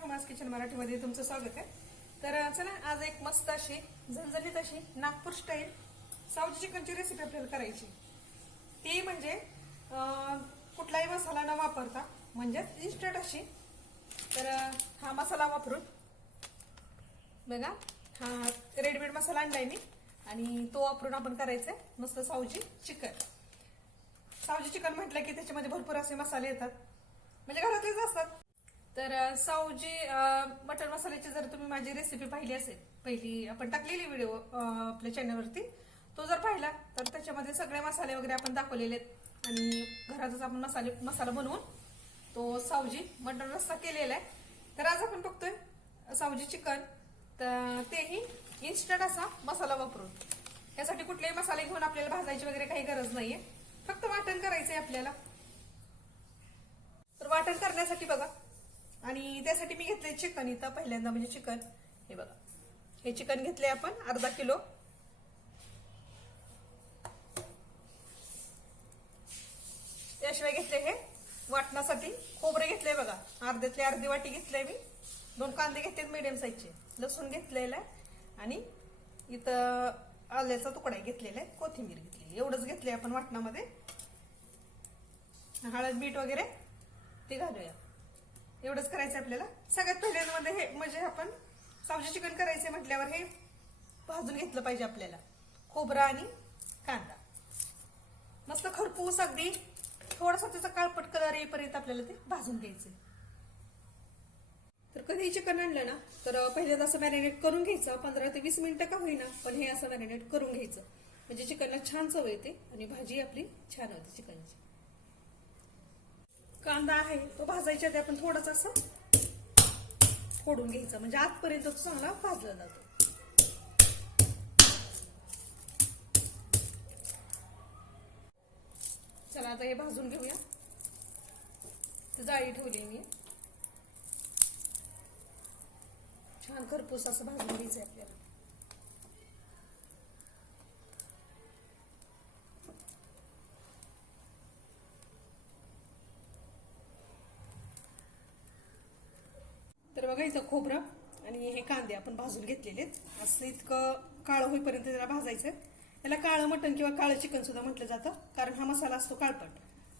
Kumar kitchen मराठीमध्ये तुमचं स्वागत आहे. तर चला आज एक मस्त अशी झणझणीत अशी नागपूर स्टाईल साऊथ चिकनची रेसिपी आपल्याला करायची. ती म्हणजे कुठलाही मसाला न वापरता म्हणजे इन्स्टंट अशी. तर हा मसाला वापरून बघा हा रेडीमेड मसाला आणलाय मी आणि तो वापरून आपण करायचंय मस्त साऊजी चिकन. सावजी चिकन म्हटलं की त्याच्यामध्ये भरपूर असे मसाले येतात. म्हणजे घरातलेच असतात. तर सावजी अं, मटण मसाल्याची जर तुम्ही माझी रेसिपी पाहिली असेल पहिली आपण टाकलेली व्हिडिओ आपल्या चॅनलवरती तो जर पाहिला तर त्याच्यामध्ये सगळे मसाले वगैरे आपण दाखवलेले आहेत. आणि घरातच आपण मसाले मसाला बनवून तो सावजी मटण रस्सा केलेला आहे. तर आज आपण बघतोय सावजी चिकन. तर तेही इन्स्टंट असा मसाला वापरून. यासाठी कुठलेही मसाले घेऊन आपल्याला भाजायची वगैरे काही गरज नाहीये. फक्त वाटण करायचंय आपल्याला. तर वाटण करण्यासाठी बघा आणि त्यासाठी मी घेतले चिकन इथं पहिल्यांदा म्हणजे चिकन. हे बघा. हे चिकन घेतले आपण अर्धा किलो. त्याशिवाय घेतले हे वाटण्यासाठी खोबरे घेतले बघा. अर्ध्यातले अर्धी वाटी घेतले मी. दोन कांदे घेतले मिडियम साईजचे लसूण घेतलेला आहे. आणि इथं आल्याचा तुकडा घेतलेला आहे. कोथिंबीर घेतली. एवढंच घेतले आपण वाटणामध्ये. हळद मीठ वगैरे. ते घालूया. एवढंच करायचं आपल्याला. सगळ्यात पहिल्यांदा हे म्हणजे आपण सावजी चिकन करायचे म्हटल्यावर हे भाजून घेतलं पाहिजे आपल्याला. खोबरा आणि कांदा. मस्त खरपूस अगदी थोडासा त्याचा काळपट कलर येईपर्यंत आपल्याला ते भाजून घ्यायचे तर कधी चिकन आणलं ना तर पहिल्यांदा असं मॅरिनेट करून घ्यायचं. पंधरा ते वीस मिनिटं का होईना पण हे असं मॅरिनेट करून घ्यायचं. म्हणजे चिकनला छान चव येते आणि भाजी आपली छान होते चिकनची. कांदा आहे तो भाजायच्या आधी आपण थोडासा असं फोडून घ्यायचा. म्हणजे आजपर्यंत तो चांगला भाजला जातो. चला आता हे भाजून घेऊया. जाळी ठेवली मी. छान खरपूस असं भाजून घ्यायचं आपल्याला तर बघा इथं खोबरं आणि हे कांदे आपण भाजून घेतलेले आहेत. असं इतकं काळं होईपर्यंत त्याला भाजायचं याला काळं मटण किंवा काळं चिकन सुद्धा म्हटलं जातं कारण हा मसाला असतो काळपट.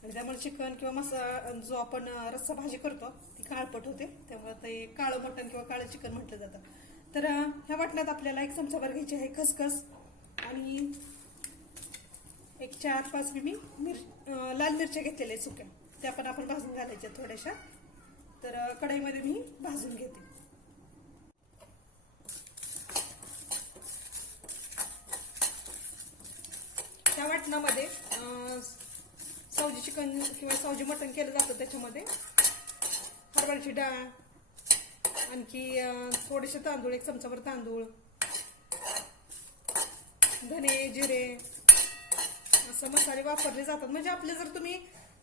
आणि त्यामुळे चिकन किंवा मसा जो आपण रस्सा भाजी करतो ती काळपट होते. त्यामुळे ते काळं मटण किंवा काळं चिकन म्हटलं जातं. तर ह्या वाटण्यात आपल्याला एक चमचाभर घ्यायची आहे खसखस आणि एक चार पाच मी मिर लाल मिरच्या घेतलेल्या आहेत सुक्या. त्या पण आपण भाजून घालायच्या थोड्याशा. तर कढईमध्ये मी भाजून घेते. त्या वाटणामध्ये सावजी चिकन किंवा सावजी मटण केलं जातं त्याच्यामध्ये. हरभऱ्याची डाळ आणखी थोडेसे तांदूळ एक चमचाभर तांदूळ धने जिरे असं मसाले वापरले जातात. म्हणजे आपले जर तुम्ही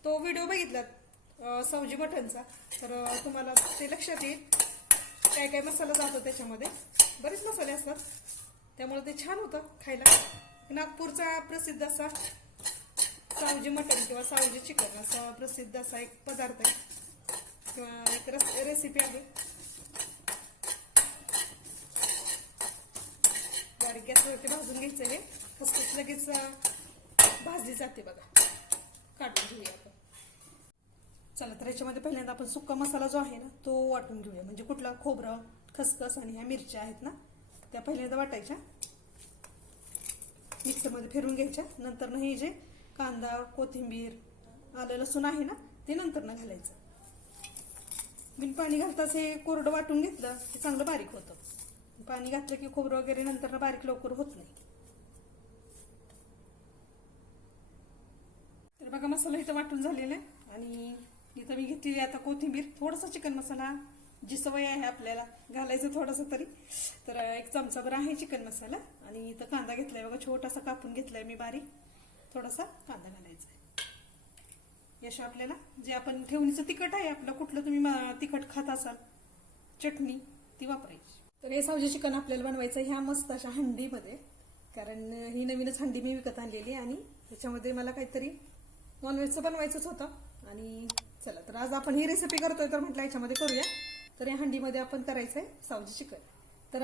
तो व्हिडिओ बघितलात सावजी मटणचा तर तुम्हाला ते लक्षात येईल काय काय मसाला जातो त्याच्यामध्ये. बरेच मसाले असतात. त्यामुळे ते छान होतं खायला. नागपूरचा प्रसिद्ध असा सावजी मटण किंवा सावजी चिकन असा प्रसिद्ध असा एक पदार्थ आहे. किंवा एक रस रेसिपी आहे. बारीक गॅसवरती भाजून घ्यायचं हे. फक्त लगेच भाजली जाते बघा. काढून घेऊया आपण. चला तर याच्यामध्ये पहिल्यांदा आपण सुक्का मसाला जो आहे ना तो वाटून घेऊया. म्हणजे कुठला खोबरं खसखस आणि ह्या मिरच्या आहेत ना त्या पहिल्यांदा वाटायच्या. मिक्सरमध्ये फिरून घ्यायच्या. नंतर ना हे जे कांदा कोथिंबीर आलं लसूण आहे ना ते नंतर ना घालायचं. बिन पाणी घालताच हे कोरडं वाटून घेतलं ते चांगलं बारीक होतं. पाणी घातलं की खोबरं वगैरे नंतर ना बारीक लवकर होत नाही. तर बघा मसाला इथं वाटून झालेला आहे. आणि इथं मी घेतलेली आता कोथिंबीर. थोडासा चिकन मसाला जी सवय आहे आपल्याला घालायचं थोडंसं तरी. तर एक चमचाभर आहे चिकन मसाला. आणि इथं कांदा घेतलाय बघा छोटासा कापून घेतलाय मी बारीक. थोडासा कांदा घालायचा आहे. याशिवाय आपल्याला जे आपण ठेवणीचं तिखट आहे आपलं कुठलं तुम्ही तिखट खात असाल चटणी ती वापरायची. तर हे सावजी चिकन आपल्याला बनवायचं ह्या मस्त अशा हंडीमध्ये. कारण ही नवीनच हंडी मी विकत आणलेली आहे आणि त्याच्यामध्ये मला काहीतरी नॉनव्हेजचं बनवायचंच होतं. आणि चला तर आज आपण ही रेसिपी करतोय तर म्हटलं याच्यामध्ये करूया. तर या हंडीमध्ये आपण करायचं आहे सावजी चिकन. तर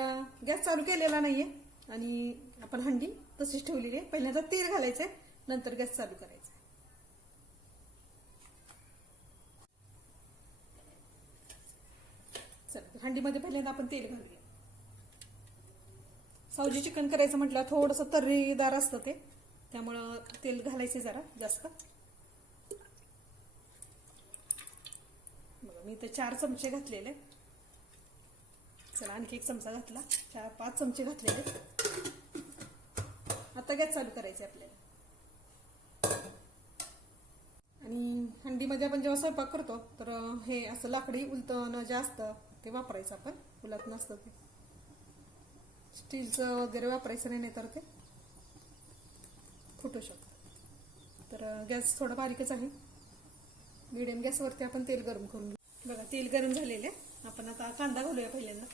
गॅस चालू केलेला नाहीये. आणि आपण हंडी तशीच ठेवलेली आहे. पहिल्यांदा तेल घालायचंय नंतर गॅस चालू करायचा चल हंडीमध्ये पहिल्यांदा आपण तेल घालूया. सावजी चिकन करायचं म्हटलं थोडंसं तर्रीदार असतं ते. त्यामुळं तेल घालायचे जरा जास्त. बघा मी तर चार चमचे घातलेले. चला आणखी एक चमचा घातला. चार पाच चमचे घातलेले. आत्ता गॅस चालू करायचे आपल्याला. आणि हंडीमध्ये आपण जेव्हा स्वयंपाक करतो तर हे असं लाकडी उलटणं जे असतं ते वापरायचं आपण. उलत नसतं ते. स्टीलचं वगैरे वापरायचं नाही तर ते फुटू शकतं. तर गॅस थोडा बारीकच आहे. मिडियम गॅसवरती आपण तेल गरम करून बघा तेल गरम झालेले आहे. आपण आता कांदा घालूया पहिल्यांदा.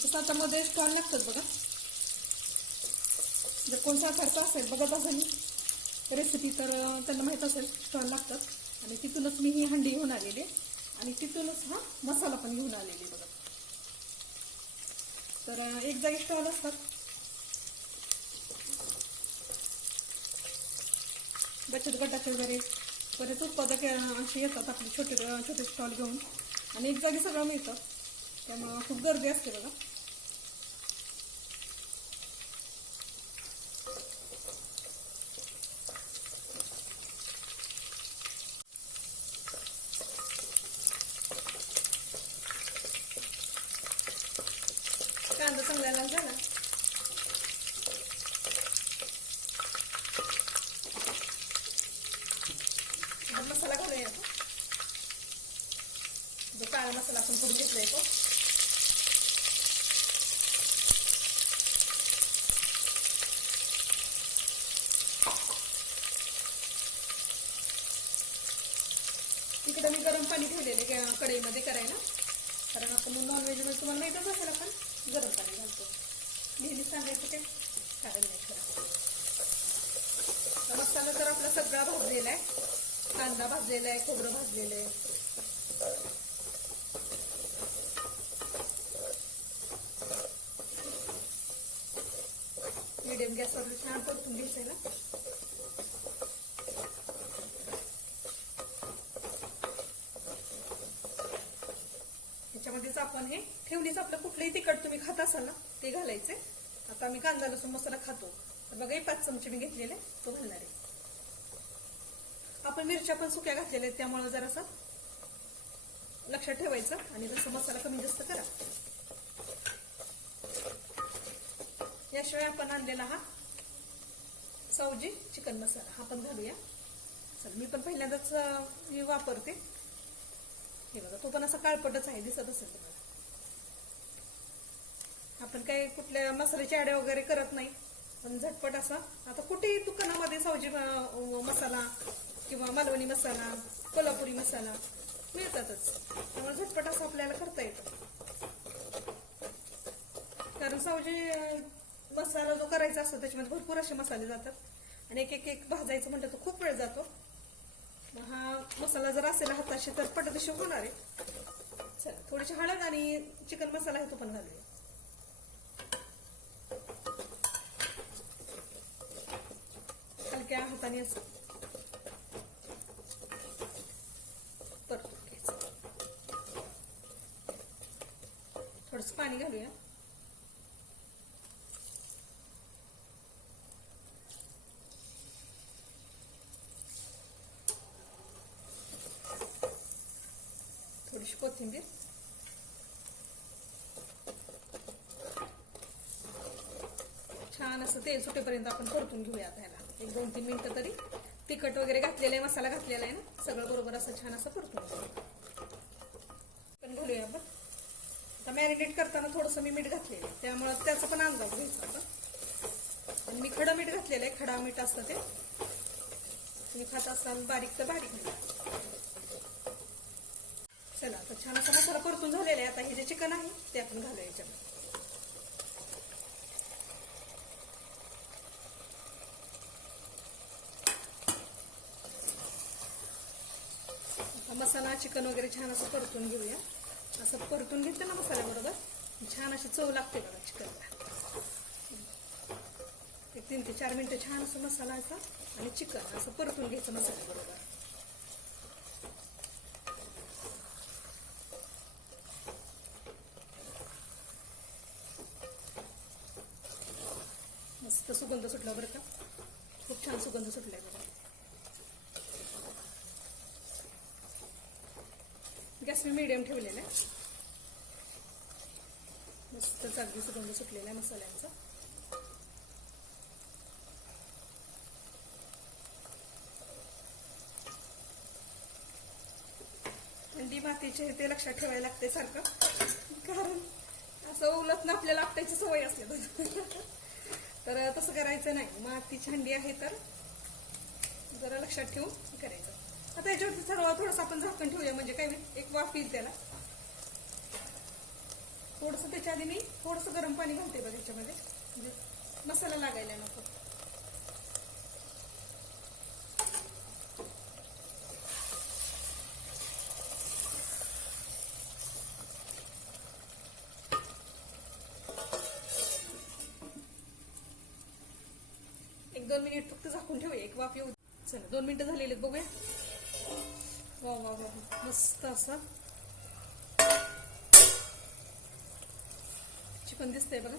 आमच्या सातामध्ये स्टॉल लागतात बघा. जर कोण सातारचा असेल बघत असेल रेसिपी तर त्यांना माहीत असेल स्टॉल लागतात. आणि तिथूनच मी ही हंडी घेऊन आलेली. आणि तिथूनच हा मसाला पण घेऊन आलेली आहे बघा. तर एक जागी स्टॉल असतात. बचत गटाचे वगैरे बरेच उत्पादक असे येतात आपले छोटे छोटे स्टॉल घेऊन. आणि एक जागी सगळं मिळतं. त्यामुळं खूप गर्दी असते बघा कांदा चांगला लाल झाला आता मसाला घालूया आपण जो काळा मसाला आपण करून घेतलाय तो इकडे मी गरम पाणी ठेवलेले कढईमध्ये करायला. कारण आपण मग नॉनव्हेजमध्ये तुम्हाला माहितच असेल आपण गरम पाणी घालतो. नेहमी सांगायचं ते कारण नाही खरं. मसाला तर आपला सगळा भाजलेला आहे. कांदा भाजलेला आहे खोबरं भाजलेलं आहे. मिडियम गॅसवर छान परतून घ्यायचं ना. आपण हे ठेवलीच. आपलं कुठलंही तिखट तुम्ही खात असाल ना ते घालायचे आता आम्ही कांदा लसूण मसाला खातो. तर बघा हे पाच चमचे मी घेतलेले तो घालणार आहे. आपण मिरच्या पण सुक्या घातलेल्या आहेत. त्यामुळे जरासा लक्षात ठेवायचं आणि जसं मसाला कमी जास्त करा. याशिवाय आपण आणलेला हा सावजी चिकन मसाला. हा पण घालूया. चल मी पण पहिल्यांदाच मी वापरते. हे बघा तो पण असा काळपटच आहे दिसत असेल. तुम्हाला आपण काही कुठल्या मसाल्याचे आड्या वगैरे करत नाही पण झटपट असा. आता कुठेही दुकानामध्ये सावजी मसाला किंवा मालवणी मसाला कोल्हापुरी मसाला मिळतातच. त्यामुळे झटपट असं आपल्याला करता येतं. कारण सावजी मसाला जो करायचा असतो त्याच्यामध्ये भरपूर असे मसाले जातात. आणि एक एक एक भाजायचं म्हटलं तर खूप वेळ जातो. मसाला जर असेल हाताशी तर पटदिशी होणार आहे. चला थोडीशी हळद आणि चिकन मसाला आहे तो पण घालूया हलक्या हाताने असं. परतून घ्यायचं थोडस पाणी घालूया थोडीशी कोथिंबीर छान असं तेल सुटेपर्यंत आपण परतून घेऊया आता ह्याला एक दोन तीन मिनिटं तरी तिखट वगैरे घातलेलं आहे मसाला घातलेला आहे ना सगळं बरोबर असं छान असं परतून पण घालूया आपण आता मॅरिनेट करताना थोडंसं मी मीठ घातलेलं आहे त्यामुळं त्याचा पण अंदाज घ्यायचा आता मी खडं मीठ घातलेलं आहे खडा मीठ असतं ते. तुम्ही खात असाल बारीक तर बारीक मीठ चला आता छान असा मसाला परतून झालेला आहे. आता हे जे चिकन आहे ते आपण घालूया याच्यामध्ये. मसाला चिकन वगैरे छान असं परतून घेऊया. असं परतून घेते ना मसाल्याबरोबर छान अशी चव लागते बघा चिकनला. एक तीन ते चार मिनटं छान असं मसाला असा आणि चिकन असं परतून घ्यायचं मसाल्याबरोबर मिडियम ठेवलेला आहे. मस्त अगदी सुगंध सुटलेला आहे मसाल्यांचा. थंडी मातीचे ते लक्षात ठेवायला लागते सारखं. कारण असं उलत ना आपल्याला आपट्याची सवय असते. तर तसं करायचं नाही. मातीची हंडी आहे तर जरा लक्षात ठेवून करायचं. आता याच्यावरती सर्व थोडंसं आपण झाकण ठेवूया म्हणजे काय एक वाफ येईल त्याला. थोडंसं त्याच्या आधी मी थोडंसं गरम पाणी घालते बघा त्याच्यामध्ये म्हणजे मसाला लागायला नको. एक दोन मिनिट फक्त झाकून ठेवूया एक वाफ येऊ चला दोन मिनिटं झालेले बघूया. वा वा वा मस्त असं. चिकन दिसतंय बघा.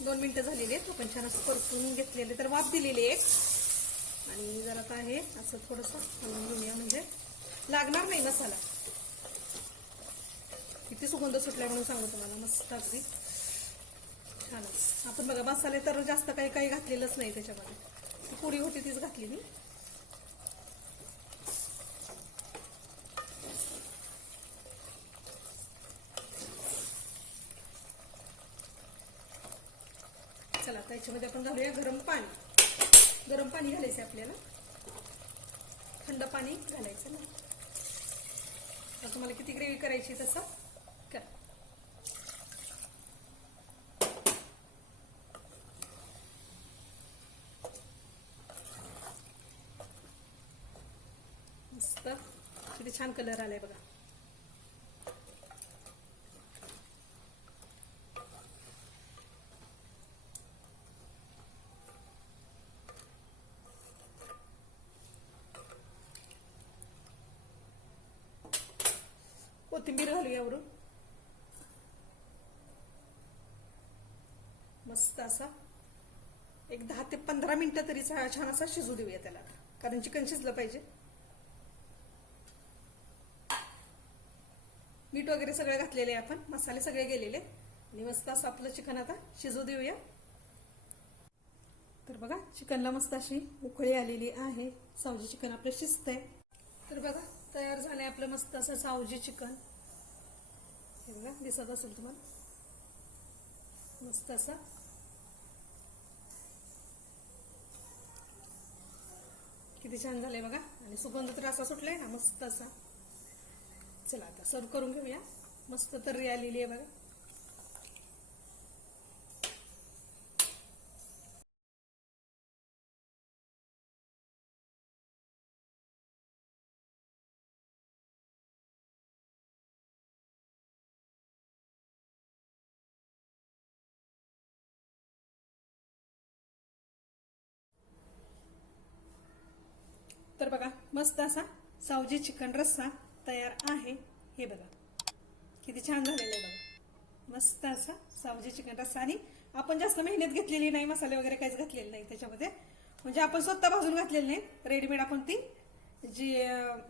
दोन मिनिटं झालेली आहेत. आपण छान असं परतून घेतलेले तर वाफ दिलेली एक. आणि जरा काय आहे असं थोडंसं हलवून घेऊया. म्हणजे लागणार नाही मसाला. किती सुगंध सुटला म्हणून सांगू तुम्हाला. मस्त अगदी. छानच. आपण बघा मसाले तर जास्त काही काही घातलेलंच नाही त्याच्यामध्ये. पुरी होती तीच घातली मी चला आता याच्यामध्ये आपण घालूया गरम पाणी. गरम पाणी घालायचं आपल्याला. थंड पाणी घालायचं ना तुम्हाला किती ग्रेव्ही करायची तसं. करा. मस्त. किती छान कलर आलाय बघा. कोथिंबीर घालूया वरून. मस्त असा. एक दहा ते पंधरा मिनिटं तरी छान असा शिजू देऊया त्याला. कारण चिकन शिजलं पाहिजे. मीठ वगैरे सगळे घातलेले आपण. मसाले सगळे गेलेले. आणि मस्त असं आपलं चिकन आता शिजू देऊया. तर बघा चिकनला मस्त अशी उकळी आलेली आहे. सावजी चिकन आपलं शिजतंय. तर बघा तयार झालंय आपलं मस्त असं सावजी चिकन. हे बघा दिसत असेल तुम्हाला? मस्त असा. किती छान झालंय बघा. आणि सुगंध तर असा सुटलाय ना मस्त असा. चला आता सर्व करून घेऊया. मस्त तर्री आलेली आहे बघा. तर बघा मस्त असा सावजी चिकन रस्सा तयार आहे. हे बघा किती छान झालेलं आहे बघा. मस्त असा सावजी चिकन रस्सा. आणि आपण जास्त मेहनत घेतलेली नाही मसाले वगैरे काहीच घातलेले नाही त्याच्यामध्ये. म्हणजे आपण स्वतः भाजून घातलेली नाही. रेडीमेड आपण ती जी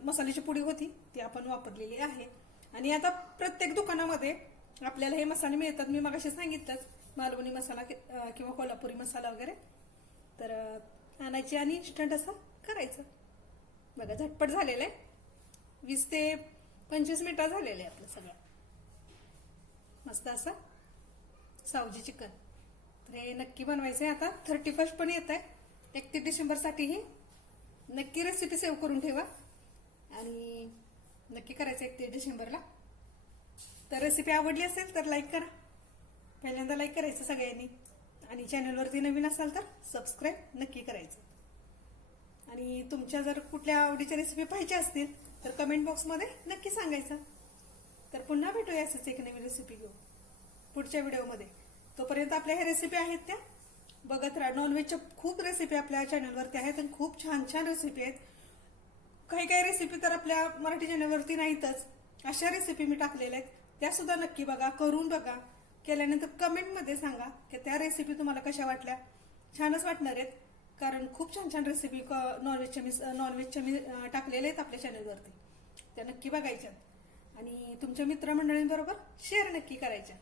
मसाल्याची पुडी होती ती आपण वापरलेली आहे. आणि आता प्रत्येक दुकानामध्ये आपल्याला हे मसाले मिळतात. मी मगाशी सांगितलंच मालवणी मसाला किंवा कोल्हापुरी मसाला वगैरे. तर आणायची आणि इन्स्टंट असं करायचं. बघा झटपट झालेलं आहे. वीस ते पंचवीस मिनिटं झालेलं आहे आपलं सगळं. मस्त असं? सावजी चिकन. तर हे नक्की बनवायचं आहे आता. थर्टी फर्स्ट पण येत आहे. एकतीस डिसेंबरसाठीही नक्की रेसिपी सेव्ह करून ठेवा. आणि नक्की करायचं एकतीस डिसेंबरला. तर रेसिपी आवडली असेल तर लाईक करा. पहिल्यांदा लाईक करायचं सगळ्यांनी. आणि चॅनलवरती नवीन असाल तर सबस्क्राईब नक्की करायचं. आणि तुमच्या जर कुठल्या आवडीच्या रेसिपी पाहिजे असतील तर कमेंट बॉक्समध्ये नक्की सांगायचं. तर पुन्हा भेटूया असंच एक नवीन रेसिपी घेऊ पुढच्या व्हिडिओमध्ये तोपर्यंत आपल्या ह्या रेसिपी आहेत त्या. बघत राहा. नॉनव्हेजच्या खूप रेसिपी आपल्या चॅनलवरती आहेत आणि खूप छान छान रेसिपी आहेत. काही काही रेसिपी तर आपल्या मराठी चॅनलवरती नाहीतच. अशा रेसिपी मी टाकलेल्या आहेत. त्या सुद्धा नक्की बघा. करून बघा. केल्यानंतर कमेंटमध्ये सांगा की त्या रेसिपी तुम्हाला कशा वाटल्या? छानच वाटणार आहेत. कारण खूप छान छान रेसिपी नॉनव्हेजच्या मी नॉनव्हेजच्या मी टाकलेल्या आहेत आपल्या चॅनलवरती त्या नक्की बघायच्या. आणि तुमच्या मित्रमंडळींबरोबर शेअर नक्की करायच्या.